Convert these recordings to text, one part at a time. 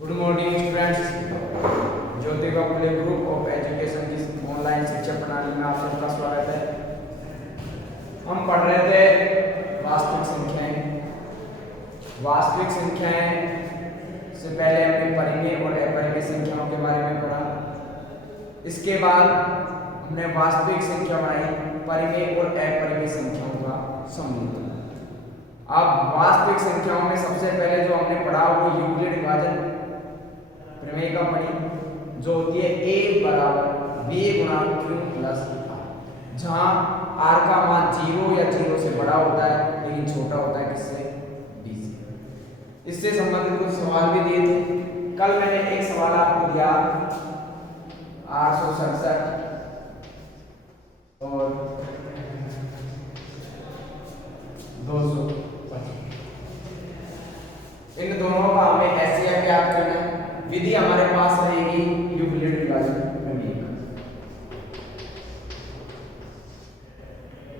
Good morning students. Jyotiba Phule group of education की online शिक्षा प्रणाली में आप सबका स्वागत है। हम पढ़ रहे थे वास्तविक संख्याएं। वास्तविक संख्याएं से पहले हमने परिमेय और अपरिमेय संख्याओं के बारे में पढ़ा। इसके बाद हमने वास्तविक संख्या बनाई परिमेय और अपरिमेय संख्याओं का समूह। अब वास्तविक संख्याओं में सबसे पहले जो हमने पढ़ा वो यूक्लिड विभाजन प्रमेय का पढ़ी, जो होती है a बराबर b गुणा q प्लस r, जहां r का मान 0 या 0 से बड़ा होता है लेकिन छोटा होता है किससे? b से। इससे संबंधित कुछ सवाल भी दिए थे। कल मैंने एक सवाल आपको दिया 867 और 255, इन दोनों का हमें एचसीएफ ज्ञात करना है। विधि हमारे पास रहेगी यूक्लिड विभाजन प्रमेय।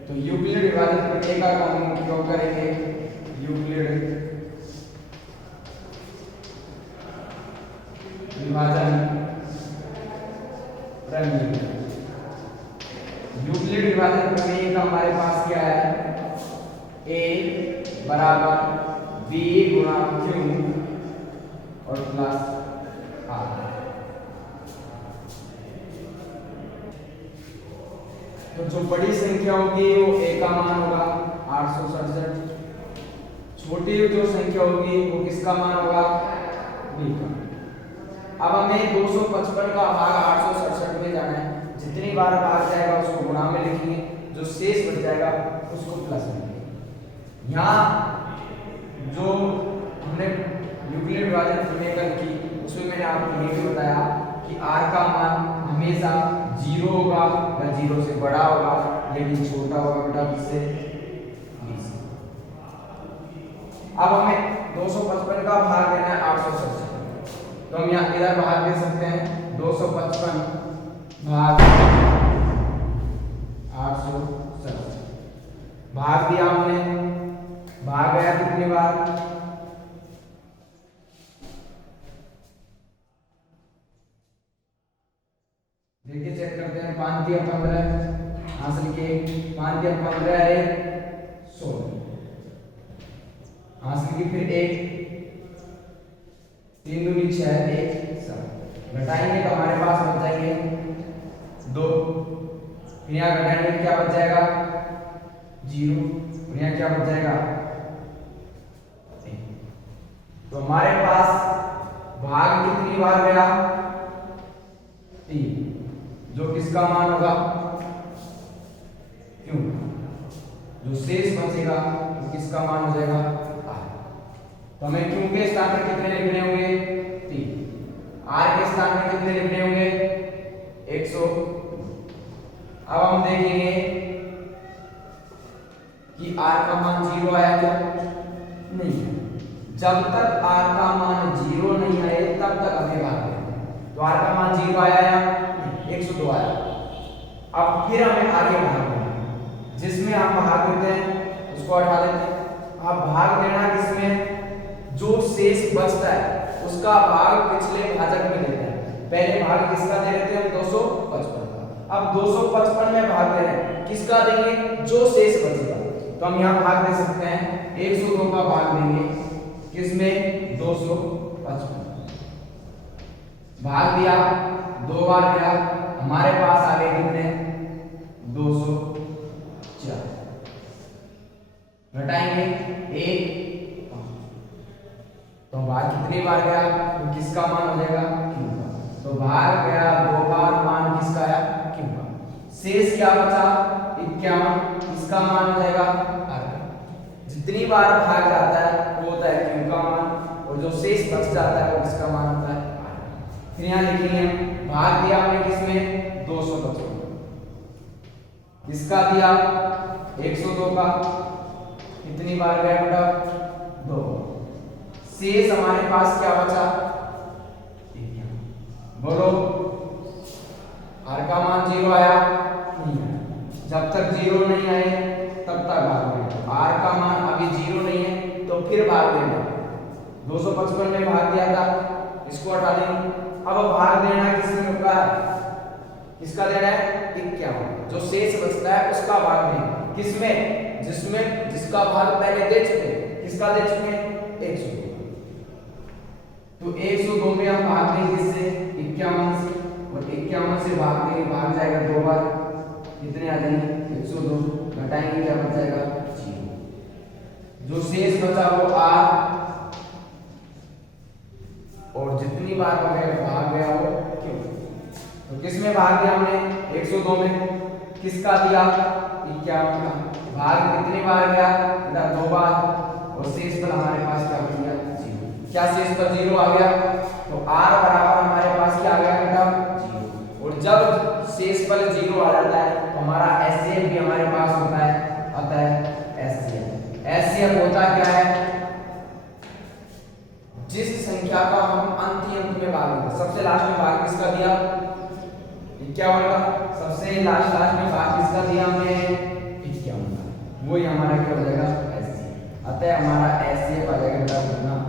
तो यूक्लिड विभाजन प्रमेय का हम उपयोग करेंगे। यूक्लिड विभाजन प्रमेय। यूक्लिड विभाजन प्रमेय का हमारे पास क्या है? a बराबर b गुणा q और प्लस r। तो जो बड़ी संख्या होगी वो a का मान होगा 867। छोटी जो संख्या होगी वो किसका मान होगा? b का। अब हमें 255 का भाग 867 में जाना है। जितनी बार भाग जाएगा उसको गुणा में लिखेंगे, जो शेष बच जाएगा उसको प्लस में लिखेंगे। यहाँ जो हमने यूक्लिड विभाजन प्रमेय का लिखी उसमें मैंने आपको ये भी बताया कि r का मान हमेशा 0 होगा या 0 से बड़ा होगा लेकिन छोटा होगा बेटा किससे? b से। अब हमें 255 का भाग लेना है 867, तो हम यहाँ इधर भाग दे सकते हैं। 255 भाग 867 भाग दिया हमने। भाग गया कितनी बार? देखिए चेक करते हैं। 5 दिया 15 हासिल के, 5 दिया 15 है 16 हासिल की, फिर 1 3 दूनी 6 1 7 घटाएंगे तो हमारे पास बच जाएंगे 2। फिर यहाँ घटाएंगे क्या बच जाएगा? 0। और यहाँ क्या बच जाएगा? 1। तो हमारे पास भाग कितनी बार गया? 3, जो किसका मान होगा? क्यों? जो शेष बचेगा वो किसका मान हो जाएगा? r। तो हमें क्यों के स्थान पर कितने लिखने होंगे? 3। r के स्थान पर कितने लिखने होंगे? 100। अब हम देखेंगे कि r का मान 0 आया क्या? नहीं। जब तक r का मान 0 नहीं आए तब तक हमें भाग देना है। तो r का मान 0 आया या 102 आया। अब फिर हमें आगे भाग देना है। जिसमें आप भाग देते हैं उसको हटा देते हैं। आप भाग देना किसमें? जो शेष बचता है उसका भाग पिछले भाजक में देते हैं। पहले भाग किसका दे रहे थे हम? 255 का। अब 255 में भाग दे रहे हैं, किसका देंगे? जो शेष बचेगा। तो हम यहाँ भाग दे सकते हैं 102 का भाग देंगे किसमें? 255। भाग दिया, 2 बार गया, हमारे पास आ गए कितने? 204। घटाएंगे 1 तो भाग कितनी बार गया? तो किसका मान हो जाएगा? q का। तो भाग गया 2 बार, मान किसका आया? q का। शेष क्या बचा? 51, इसका मान हो जाएगा r का। जितनी बार भाग जाता है वो होता है q का मान, और जो शेष बच जाता है वो किसका मान होता है? r। फिर यहाँ लिखेंगे भाग दिया हमने किसमें? 255। किसका दिया? 102 का। कितनी बार गया बेटा? 2। शेष हमारे पास क्या बचा? बोलो। r का मान 0 आया? नहीं आया। जब तक 0 नहीं आए तब तक भाग देना। r का मान अभी 0 नहीं है तो फिर भाग देना। 255 में भाग दिया था इसको हटा देंगे। अब भाग देना किसने का है, किसका देना है 51, जो शेष बचता है उसका भाग देंगे किसमें, जिसमें जिसका भाग पहले दे चुके, किसका दे चुके 102। तो 102 में हम भाग देंगे किससे 51 से, और 51 से भाग देंगे, भाग जाएगा 2 बार, कितने आ जाएंगे 102, घटाएंगे क्या बच जाएगा 0। जो शेष बचा वो r, और जितनी बार भाग गया वो क्यों। तो किस में भाग दिया हमने 102 में, किसका दिया 51 का, भाग कितनी बार गया बेटा 2 बार, और शेष पर हमारे पास क्या बच गया 0। क्या शेष पर 0 आ गया, तो r बराबर हमारे पास क्या आ गया बेटा 0। और जब शेष पर 0 आ जाता है तो हमारा एचसीएफ भी हमारे पास होता है, आता है एचसीएफ। एचसीएफ होता क्या है, जिस संख्या का हम अंत में भाग देते, सबसे लास्ट में भाग किसका दिया 51 का, सबसे लास्ट में भाग किसका दिया हमने 51 का, वही हमारा क्या हो जाएगा एचसीएफ। अतः हमारा एचसीएफ आ जाएगा बेटा कितना 51।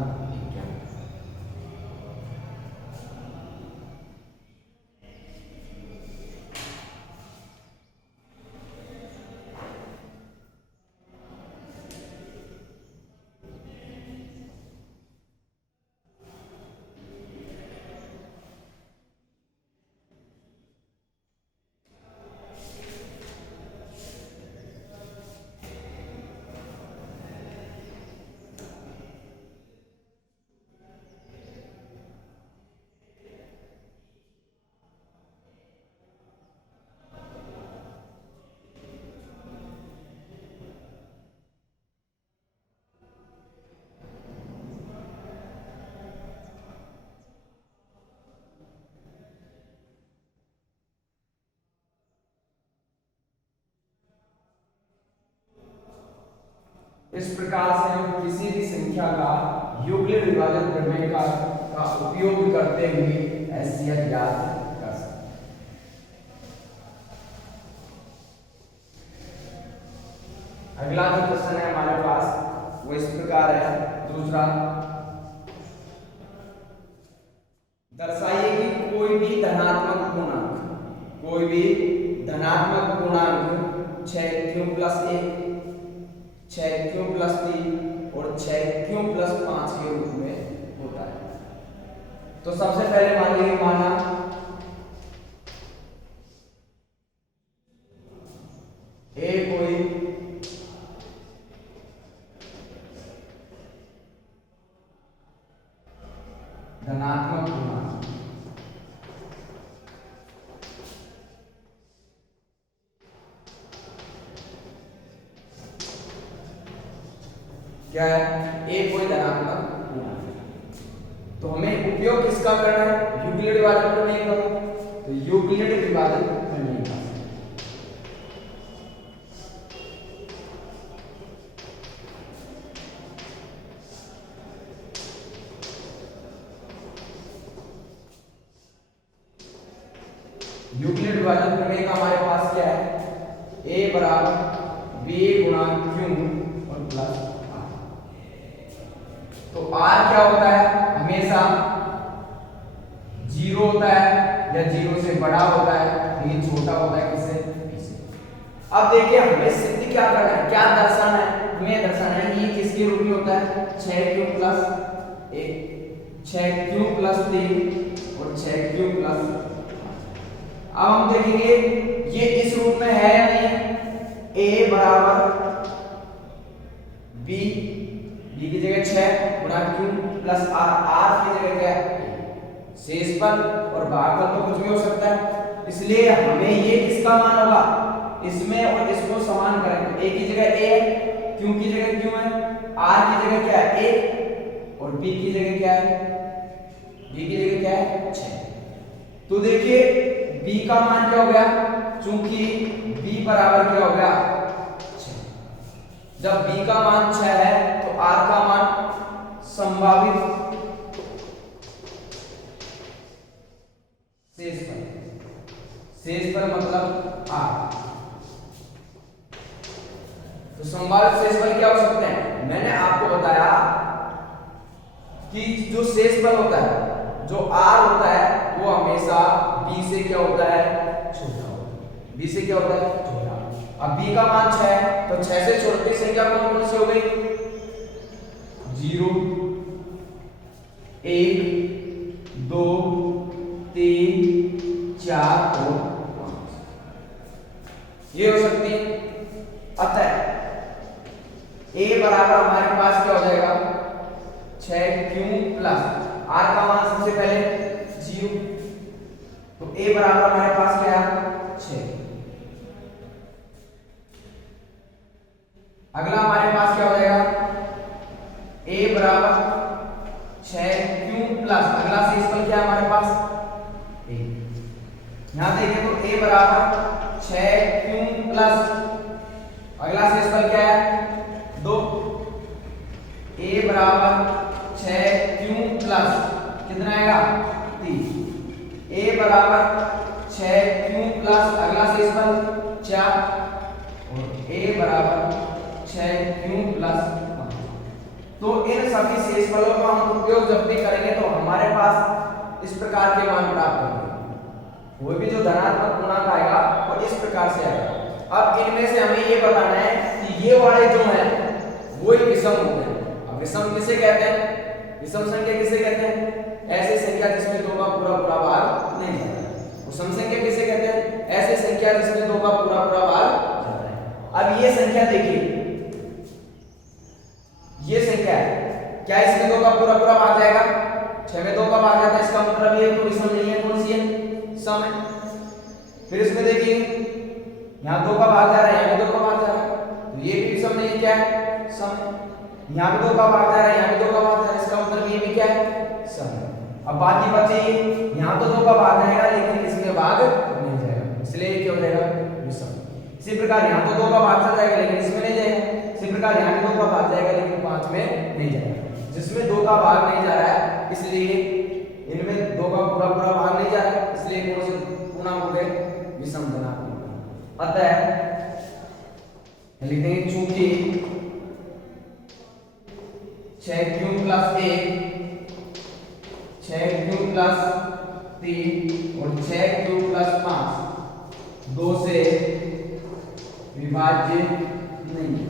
इस प्रकार से हम किसी भी संख्या का युग्लिड विभाजन प्रमेय का उपयोग करते हुए एचसीएफ ज्ञात कर सकते हैं। अगला जो क्वेश्चन है हमारे पास वो इस प्रकार है, दूसरा, दर्शाइए कि कोई भी धनात्मक पूर्णांक, कोई भी धनात्मक पूर्णांक 6q+1, 6q+3 और 6q+5 के रूप में होता है। तो सबसे पहले मान लीजिए, माना ए कोई धनात्मक पूर्णांक, क्या है ए कोई धनात्मक पूर्णांक, तो हमें उपयोग किसका करना है यूक्लिड विभाजन प्रमेय का, तो यूक्लिड विभाजन प्रमेय का। यूक्लिड विभाजन प्रमेय का हमारे पास क्या है, ए बराबर बी गुणा क्यू और प्लस आर। तो आर क्या होता है, हमेशा 0 होता है या 0 से बड़ा होता है, लेकिन छोटा होता है किससे। अब देखिए हमें सिद्ध क्या करना है, क्या दर्शाना है, हमें दर्शाना है कि ये किसके रूप में होता है 6q+1, 6q+3 और 6q+। अब हम देखेंगे ये इस रूप में है या नहीं है, a बराबर b, b की जगह 6 गुणा q प्लस r, r की जगह क्या है शेष पर, और भागफल तो कुछ भी हो सकता है, इसलिए हमें ये किसका मान होगा, इसमें और इसको समान करें, तो a की जगह a है, q की जगह q है, r की जगह क्या है 1 और b की जगह क्या है, b की जगह क्या है 6। तो देखिए b का मान क्या हो गया, चूंकि b बराबर क्या हो गया 6, जब b का मान 6 है तो r का मान संभावित शेष पर मतलब r, तो संभावित शेष बल क्या हो सकते हैं, मैंने आपको बताया कि जो शेष बल होता है, जो r होता है वो हमेशा b से क्या होता है, छोटा होता है। b से क्या होता है, छोटा। अब b का मान 6 है तो 6 से छोटी संख्या कौन कौन सी हो गई, 0 1 2 3 4 और 5 ये हो सकती है। अतः a बराबर हमारे पास क्या हो जाएगा, 6q प्लस r का मान सबसे पहले 0 तो a बराबर हमारे पास क्या है, 6। अगला हमारे पास क्या हो जाएगा, a बराबर 6q प्लस अगला शेषफल क्या है हमारे पास, a। यहां देखें तो a बराबर 6q प्लस अगला शेषफल क्या है, 2। a बराबर 6q प्लस कितना आएगा, 3। a बराबर 6q प्लस अगला शेषफल 4 और a बराबर 6q प्लस 5। तो इन सभी शेषफलों का हम उपयोग जब भी करेंगे तो हमारे पास इस प्रकार के मान प्राप्त होंगे। कोई भी जो धनात्मक पूर्णांक आएगा वो इस प्रकार से आएगा। अब इनमें से हमें ये बताना है कि ये वाले जो हैं वो ही विषम होते हैं। अब विषम किसे कहते हैं, विषम संख्या किसे कहते हैं, ऐसी संख्या जिसमें 2 का पूरा पूरा भाग नहीं जाता है। विषम संख्या किसे कहते हैं, ऐसी संख्या जिसमें 2 का पूरा पूरा भाग जाता है। अब ये संख्या देखिए, ये संख्या है, क्या इसमें 2 का पूरा पूरा भाग जाएगा, 6 में 2 का भाग जाता है, इसका मतलब ये तो विषम नहीं है, कौन सी है, सम है। फिर इसमें देखिए यहाँ 2 का भाग जा रहा है, यहाँ भी 2 का भाग जा रहा है, तो ये भी विषम नहीं है, क्या है, सम है। यहाँ भी 2 का भाग जा रहा है, यहाँ भी 2 का भाग जा रहा है, इसका मतलब ये भी क्या है, सम है। अब बाकी बचे यहाँ तो 2 का भाग जाएगा लेकिन इसमें भाग नहीं जाएगा, इसलिए ये क्या हो जाएगा, विषम। इसी प्रकार यहाँ तो 2 का भाग चला जाएगा लेकिन इसमें नहीं जाएगा। इसी प्रकार यहाँ भी 2 का भाग जाएगा लेकिन 5 में नहीं जाएगा। जिसमें 2 का भाग नहीं जा रहा है इसलिए इनमें 2 का पूरा पूरा भाग नहीं जा रहा है, इसलिए कौन से पूर्णांक हो गए, विषम धनात्मक। अतः लिखते हैं चूंकि 6q प्लस 1 6q प्लस 3 और 6q प्लस 5 2 से विभाज्य नहीं है।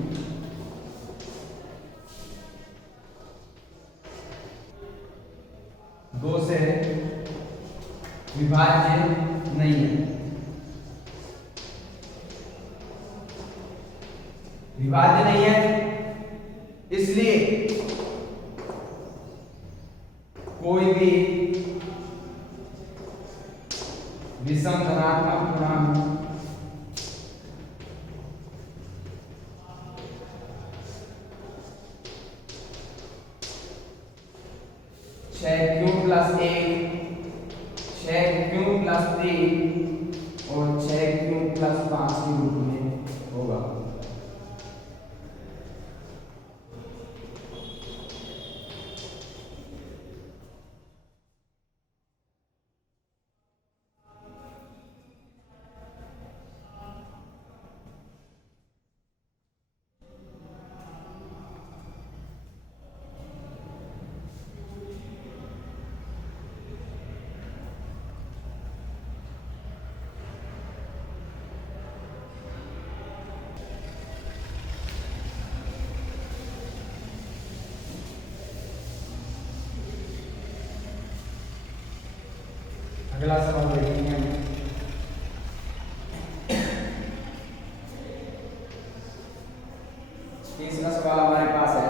2 से विभाज्य नहीं है। विभाज्य नहीं है इसलिए कोई भी विषम धनात्मक पूर्णांक 6q प्लस 1 6q प्लस 3 और 6q प्लस 5 के रूप में होगा। अगला सवाल देखेंगे हम। तीसरा सवाल हमारे पास है,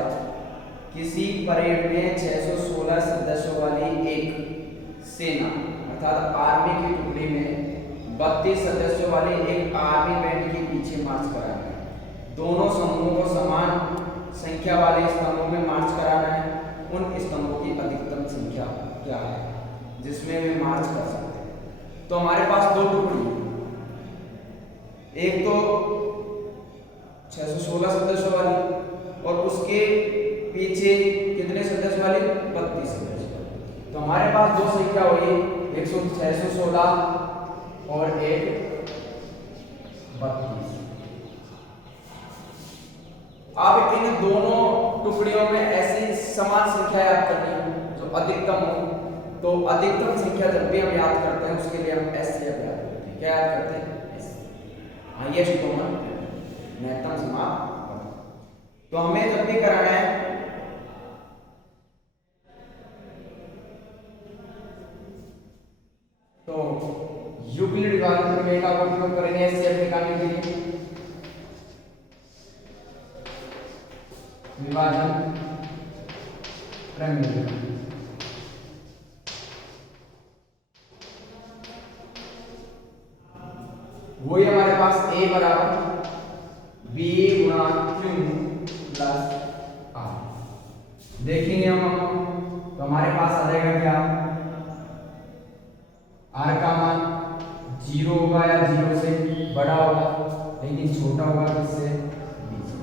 किसी परेड में 616 सदस्यों वाली एक सेना अर्थात आर्मी की टुकड़ी में 32 सदस्यों वाली एक आर्मी बैंड के पीछे मार्च कराना है। दोनों समूहों को समान संख्या वाले स्तंभों में मार्च कराना है। उन स्तंभों की अधिकतम संख्या क्या है जिसमें वे मार्च कर सकते हैं। तो हमारे पास 2 टुकड़ी, एक तो 616 सदस्यों वाली और उसके पीछे कितने सदस्य वाली, 32 सदस्य वाली। तो हमारे पास 2 संख्या हुई, एक 616 और एक 32। अब इन दोनों टुकड़ियों में ऐसी समान संख्या याद करनी है जो अधिकतम हो तो अधिकतम संख्या जब भी हम याद करते हैं उसके लिए हम एचसीएफ याद करते हैं। क्या याद करते हैं? हाईएस्ट कॉमन महत्तम समाप्त। तो हमें जब भी कराना है तो यूक्लिड विभाजन प्रमेय का उपयोग करेंगे एचसीएफ निकालने के लिए। विभाजन प्रमेय वही हमारे पास a बराबर b गुणा q प्लस r। देखेंगे हम तो हमारे पास आ जाएगा क्या? r का मान 0 होगा या 0 से बड़ा होगा, लेकिन छोटा होगा किससे? b से।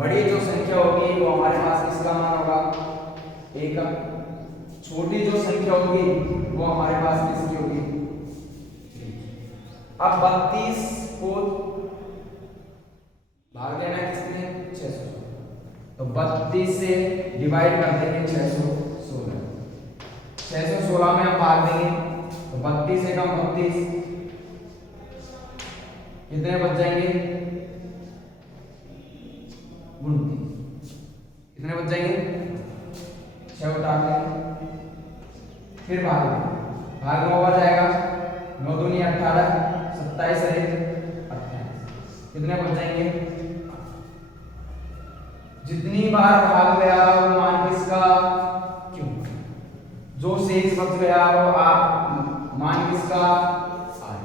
बड़ी जो संख्या होगी वो हमारे पास किसका मान होगा? a का। छोटी जो संख्या होगी वो हमारे पास किसकी होगी? अब 32 को भाग देना है किसने? 600। तो 32 से डिवाइड कर देंगे 616। 616 में हम भाग देंगे तो 32 से कम 32 कितने बच जाएंगे? 29। कितने बच जाएंगे? 6 उतार देंगे, फिर भाग देंगे। भाग 9 बच जाएगा, 9 दूनी 18, 27 है 28। कितने बच जाएंगे? जितनी बार भाग गया वो मान किसका? क्यों। जो शेष बच गया वो आप मान किसका? आर।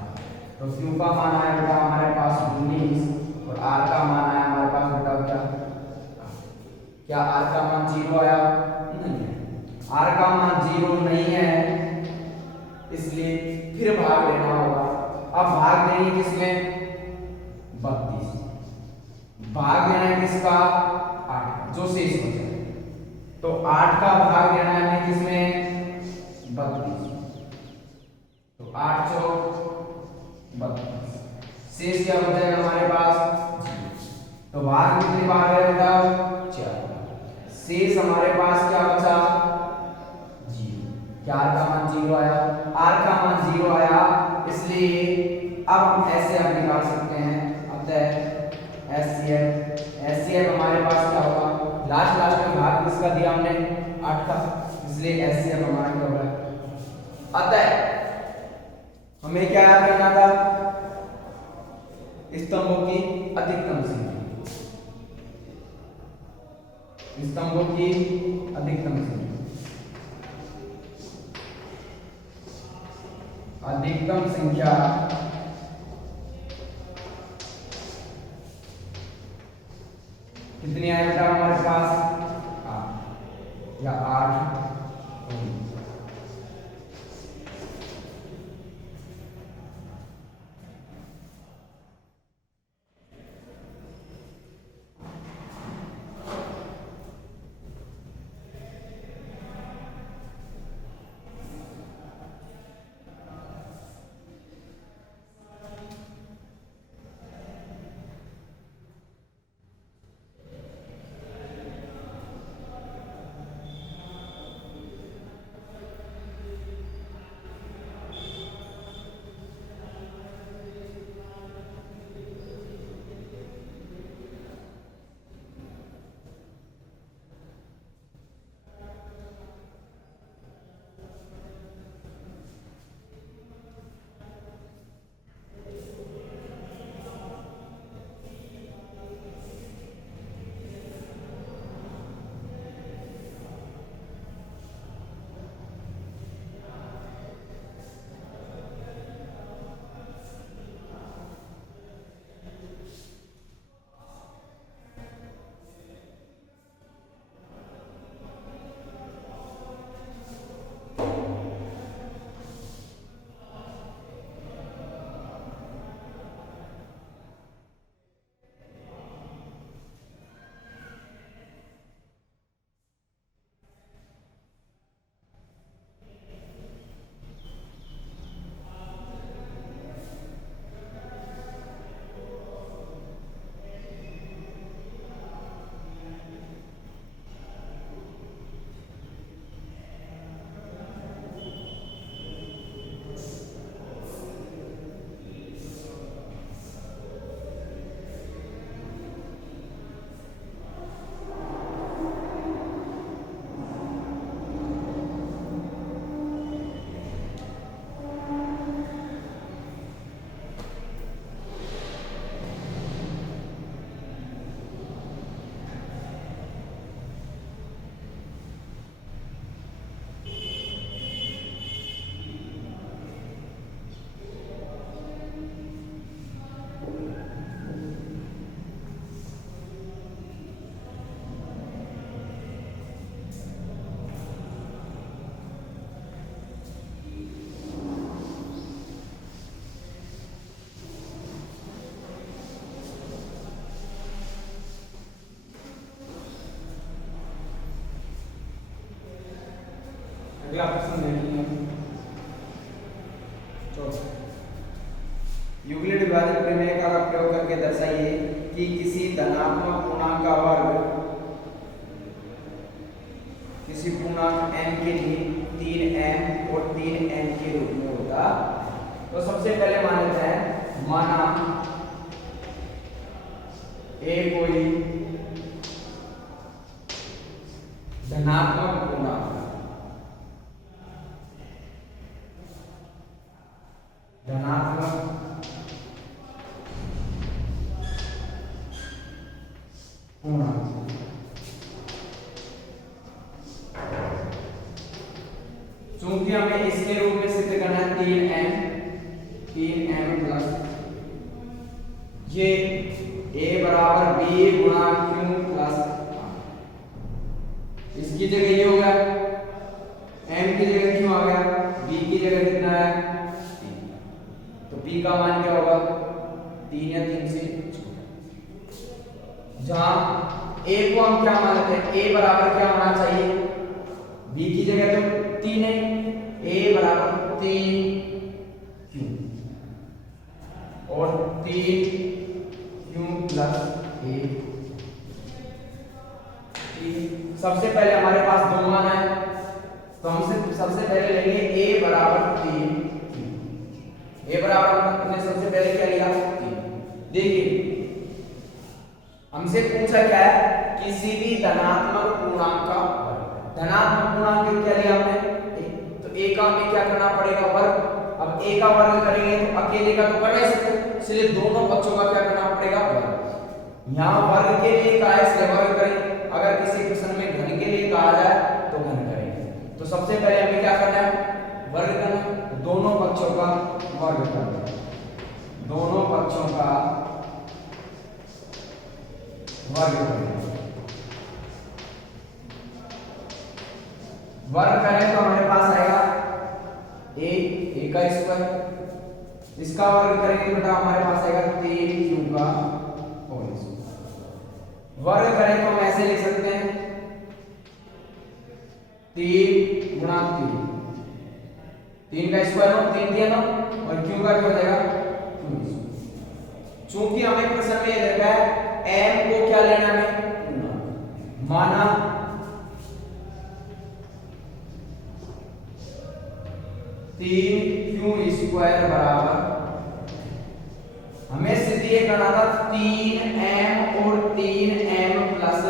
तो क्यू का मान आया बेटा हमारे पास 19 और आर का मान आया हमारे पास बेटा क्या? क्या आर का मान 0 आया? नहीं। आर का मान 0 नहीं है, इसलिए फिर भाग लेना होगा। अब भाग देंगे किसमें? 32। भाग देना है किसका? 8 जो शेष बचा। तो 8 का भाग देना है किसमें? 32। तो 8 चौक 32, शेष क्या बचेगा हमारे पास? 0। तो भाग कितनी बार है बताओ? 4। शेष हमारे पास क्या बचा? 0। क्या आर का मान 0 आया? आर का मान 0 आया, इसलिए अब हम ऐसे हम निकाल सकते हैं। अतः एचसीएफ हमारे पास क्या होगा? लास्ट में भाग किसका दिया हमने? 8 का, इसलिए एचसीएफ हमारा क्या होगा? अतः हमें क्या याद करना था? स्तंभों की अधिकतम संख्या। स्तंभों की अधिकतम संख्या। अधिकतम संख्या कितनी आए बेटा हमारे पास? 8 या 8 अगला प्रश्न देखिए। यूक्लिड विभाजन प्रमेय का प्रयोग करके दर्शाइए कि किसी धनात्मक पूर्णांक का वर्ग किसी पूर्णांक m के लिए 3m और 3n के रूप में होता। तो सबसे पहले मान लेते हैं, माना a कोई धनात्मक पूर्णांक, धनात्मक पूर्णांक, चूंकि हमें इसके रूप में सिद्ध करना है 3m प्लस ये a बराबर b गुणा q प्लस, इसकी जगह ये हो गया, m की जगह q आ गया, b की जगह कितना है 3, तो b का मान क्या होगा 3 या 3 से छोटा। जहां a को हम क्या मान लेते हैं, a बराबर क्या होना चाहिए, b की जगह तो 3 है, a बराबर 3q और 3q प्लस a। सबसे पहले हमारे पास दो मान है, तो हम सबसे पहले लेंगे a बराबर 3, a बराबर हमने सबसे पहले क्या लिया 3। देखिए हमसे पूछा क्या है, किसी भी धनात्मक पूर्णांक का वर्ग, धनात्मक पूर्णांक क्या लिया हमने, तो a का हमें क्या करना पड़ेगा वर्ग। अब a का वर्ग करेंगे तो अकेले का तो कर नहीं सकते, इसलिए दोनों पक्षों का क्या करना पड़ेगा वर्ग। यहाँ वर्ग के लिए कहा है इसलिए वर्ग करेंगे, अगर किसी प्रश्न में घन के लिए कहा जाए तो घन करेंगे। तो सबसे पहले हमें क्या करना है वर्ग करना, दोनों पक्षों का वर्ग करना, दोनों पक्षों का वर्ग करना। वर्ग करें तो हमारे पास आएगा a का स्क्वायर, इसका वर्ग करेंगे बेटा हमारे पास आएगा 3q का होल स्क्वायर। वर्ग करें तो हम ऐसे लिख सकते हैं 3 गुणा 3 का स्क्वायर हो 3 दिया ना, और q का क्या हो जाएगा 2। चूंकि हमें प्रश्न में ये देखा है m को क्या लेना है, माना 3q स्क्वायर बराबर, हमें सिद्ध ये करना था 3m और 3m प्लस,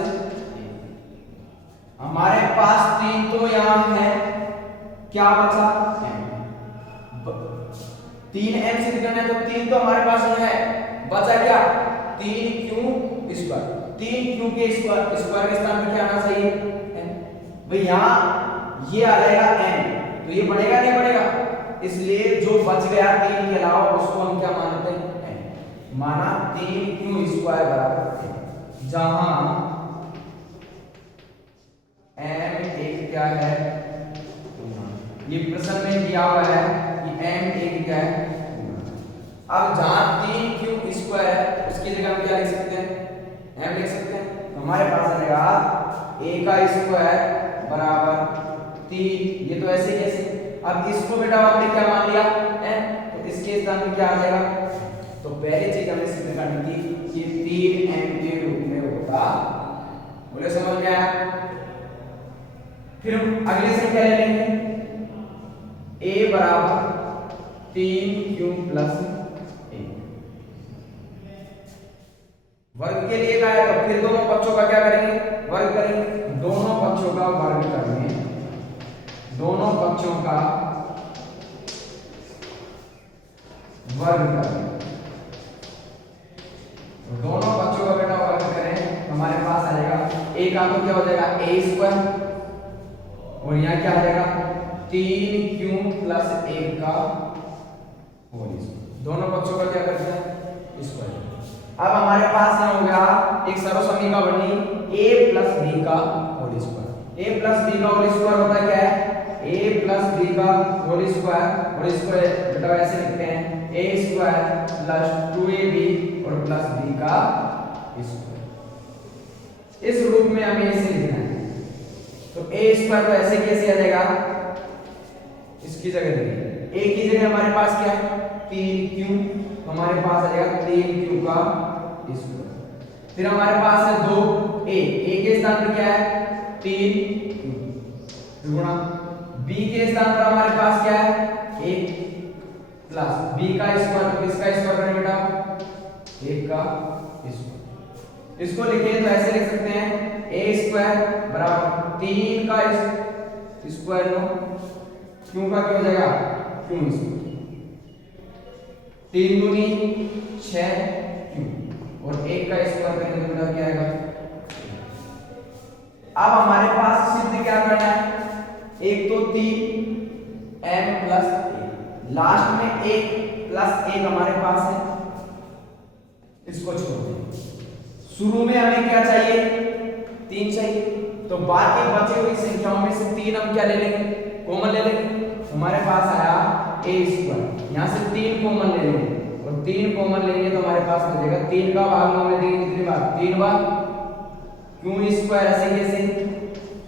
हमारे पास 3 तो यहां है, क्या बचा m, 3m सिद्ध करना है तो 3 तो हमारे पास है, बचा क्या 3q स्क्वायर, 3q के स्क्वायर के स्थान पर क्या आना चाहिए m, भाई यहां ये आ जाएगा m, तो ये बढ़ेगा नहीं बढ़ेगा, इसलिए जो बच गया 3 के अलावा उसको हम क्या मानते हैं n, माना 3q स्क्वायर बराबर n, जहां m एक क्या है, ये प्रश्न में दिया हुआ है कि m एक क्या है। अब जहां 3q स्क्वायर है उसकी जगह हम क्या लिख सकते हैं m लिख सकते हैं, तो हमारे पास आएगा a का स्क्वायर बराबर 3, ये तो ऐसे कैसे, अब इसको बेटा आपने क्या मान लिया n, तो इसके स्थान में क्या आ जाएगा, तो पहली चीज हमें सिद्ध करनी थी कि 3m के रूप में होता, बोले समझ में आया। फिर हम अगले से क्या ले लेंगे, a बराबर 3q प्लस a, वर्ग के लिए कहा है तो फिर दोनों पक्षों का क्या करेंगे वर्ग करेंगे, दोनों पक्षों का वर्ग करेंगे, दोनों पक्षों का वर्ग करें, दोनों पक्षों का बेटा वर्ग करें तो हमारे पास आ जाएगा a का तो क्या हो जाएगा a स्क्वायर, और यहाँ क्या आ जाएगा 3q प्लस 1 का होल स्क्वायर, दोनों पक्षों का क्या करते हैं स्क्वायर। अब हमारे पास यहाँ हो गया एक सर्वसमीका बनी a प्लस b का whole square, a plus b का होल स्क्वायर होता है क्या है a प्लस b का होल स्क्वायर, और इसको बेटा ऐसे लिखते हैं a स्क्वायर प्लस 2ab और प्लस b का स्क्वायर। इस रूप में हमें इसे लिखना है, तो a स्क्वायर तो ऐसे कैसे आ जाएगा उसकी जगह देखिए ए की जगह हमारे पास क्या है 3q, तो हमारे पास आ जाएगा 3q का स्क्वायर। फिर हमारे पास है 2a, a के स्थान पर क्या है 3q गुणा b के स्थान पर हमारे पास क्या है 1 प्लस b का स्क्वायर, तो किसका स्क्वायर करें बेटा 1 का स्क्वायर। इसको लिखें तो ऐसे लिख सकते हैं a स्क्वायर बराबर 3 का स्क्वायर नो क्यों का क्या हो जाएगा क्यों स्क्वायर 3 दूनी 6 क्यों और 1 का स्क्वायर करेंगे तो बेटा क्या आएगा। अब हमारे पास सिद्ध क्या करना है, एक तो 3 m प्लस 1 लास्ट में 1 प्लस 1 हमारे पास है, इसको छोड़ दें। शुरू में हमें क्या चाहिए 3 चाहिए, तो बाकी बची हुई संख्याओं में से 3 हम क्या ले लेंगे कॉमन ले लेंगे। हमारे पास आया a स्क्वायर, यहां से 3 कॉमन ले लेंगे और 3 कॉमन लेंगे तो हमारे पास बचेगा 3 का भाग 9 में देंगे कितनी बार 3 बार क्यों स्क्वायर, ऐसे कैसे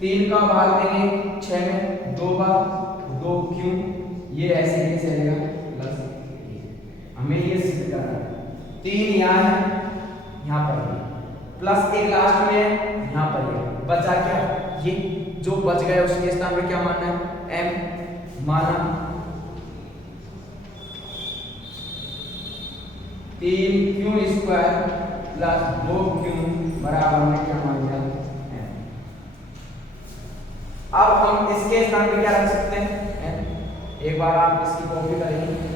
3 का भाग देंगे 6 में 2 बार 2 क्यों, ये ऐसे कैसे चलेगा प्लस हमें ये सिद्ध करना है। 3 यहाँ है यहाँ पर प्लस 1 लास्ट में यहाँ पर बचा क्या, ये जो बच गया उसके स्थान पे क्या मानना है m माना 3q स्क्वायर प्लस 2q बराबर में क्या मान लिया m। अब हम इसके स्थान पे क्या रख सकते हैं m, एक बार आप इसकी कॉपी करेंगे।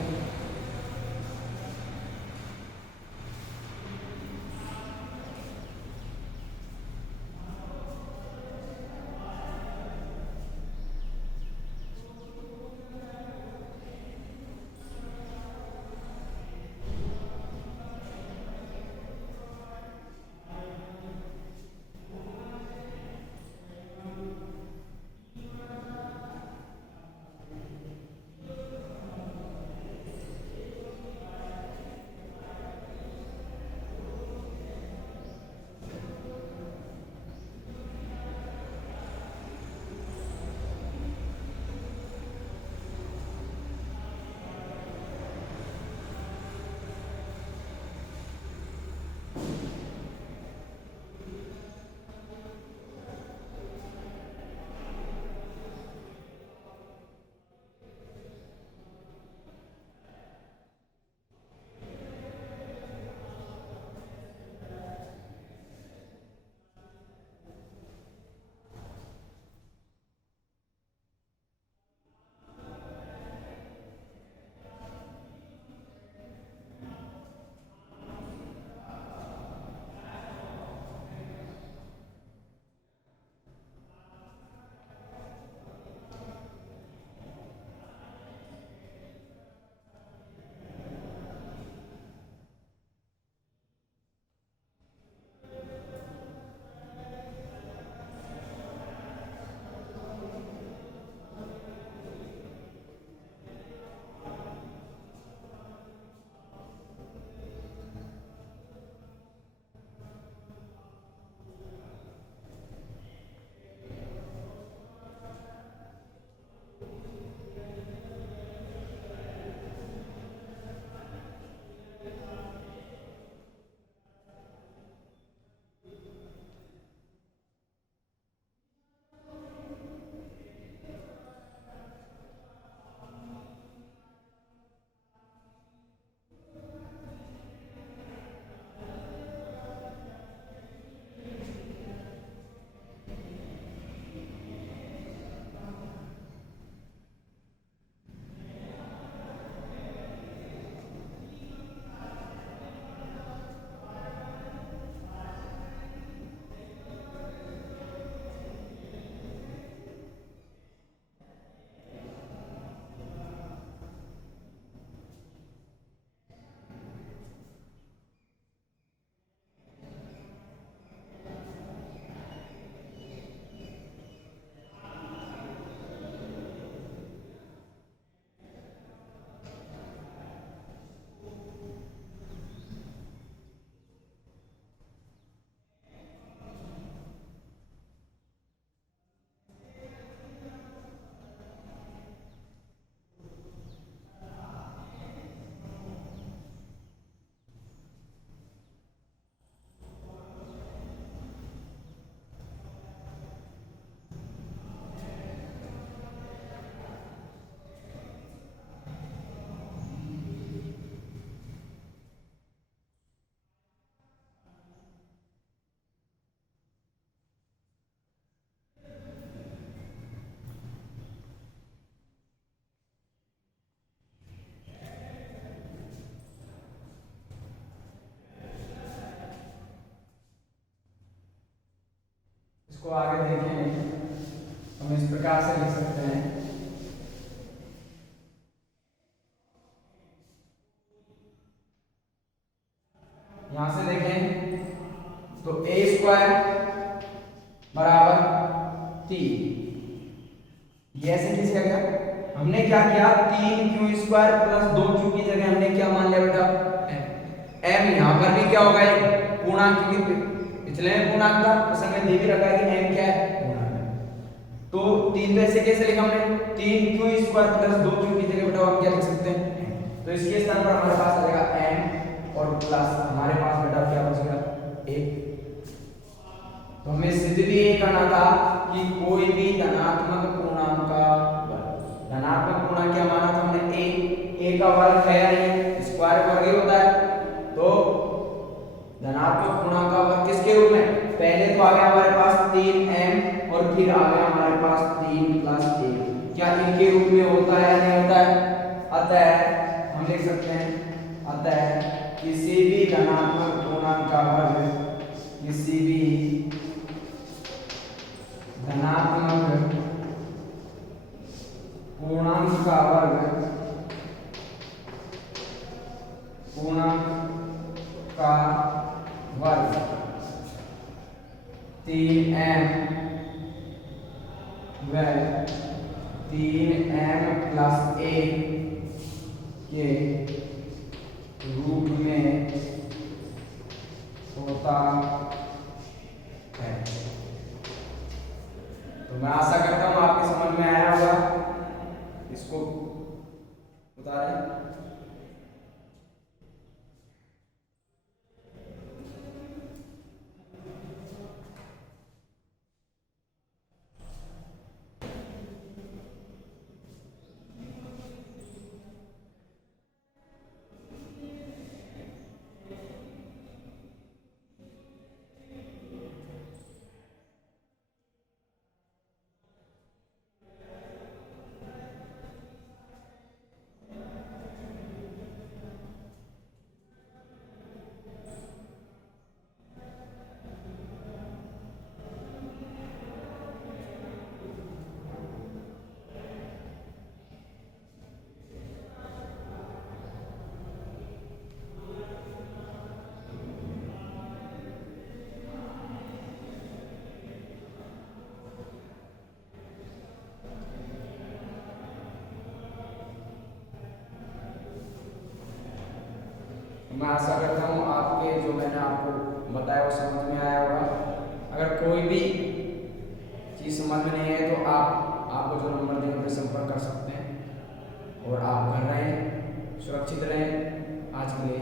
इसको आगे देखें, हम इस प्रकार से लिख सकते हैं। यहां से देखें तो a स्क्वायर बराबर 3, ये ऐसे किस गया, हमने क्या किया 3q स्क्वायर प्लस 2q की जगह हमने क्या मान लिया बेटा m। यहां पर भी क्या होगा पूर्णांक, क्योंकि पिछले में पूर्णांक था उस समय दे भी रखा है कि m क्या है पूर्णांक है। तो 3 ऐसे कैसे लिखा हमने 3q स्क्वायर प्लस 2q की जगह बेटा हम क्या लिख सकते हैं, तो इसके स्थान पर हमारे पास आ जाएगा m और प्लस हमारे पास बेटा क्या बचेगा 1। तो हमें सिद्ध भी ये करना था कि कोई भी धनात्मक पूर्णांक का वर्ग, धनात्मक पूर्णांक क्या माना था हमने a का वर्ग है या नहीं, स्क्वायर वर्ग ही होता है। तो धनात्मक पूर्णांक का वर्ग किसके रूप में, पहले तो आ गया हमारे पास 3m और फिर आ गया हमारे पास 3 प्लस 1, क्या इनके रूप में होता है या नहीं होता है। अतः हम लिख सकते हैं, अतः किसी भी धनात्मक पूर्णांक का वर्ग, किसी भी धनात्मक पूर्णांक का वर्ग, पूर्णांक का वर्ग 3m व 3m प्लस 1 के रूप में होता है। तो मैं आशा करता हूं आपकी समझ में आया होगा, इसको बता रहे हैं। मैं आशा करता हूँ आपके जो मैंने आपको बताया वो समझ में आया होगा। अगर कोई भी चीज़ समझ में नहीं है तो आपको जो नंबर देंगे उन पर संपर्क कर सकते हैं। और आप घर रहें, सुरक्षित रहें। आज के लिए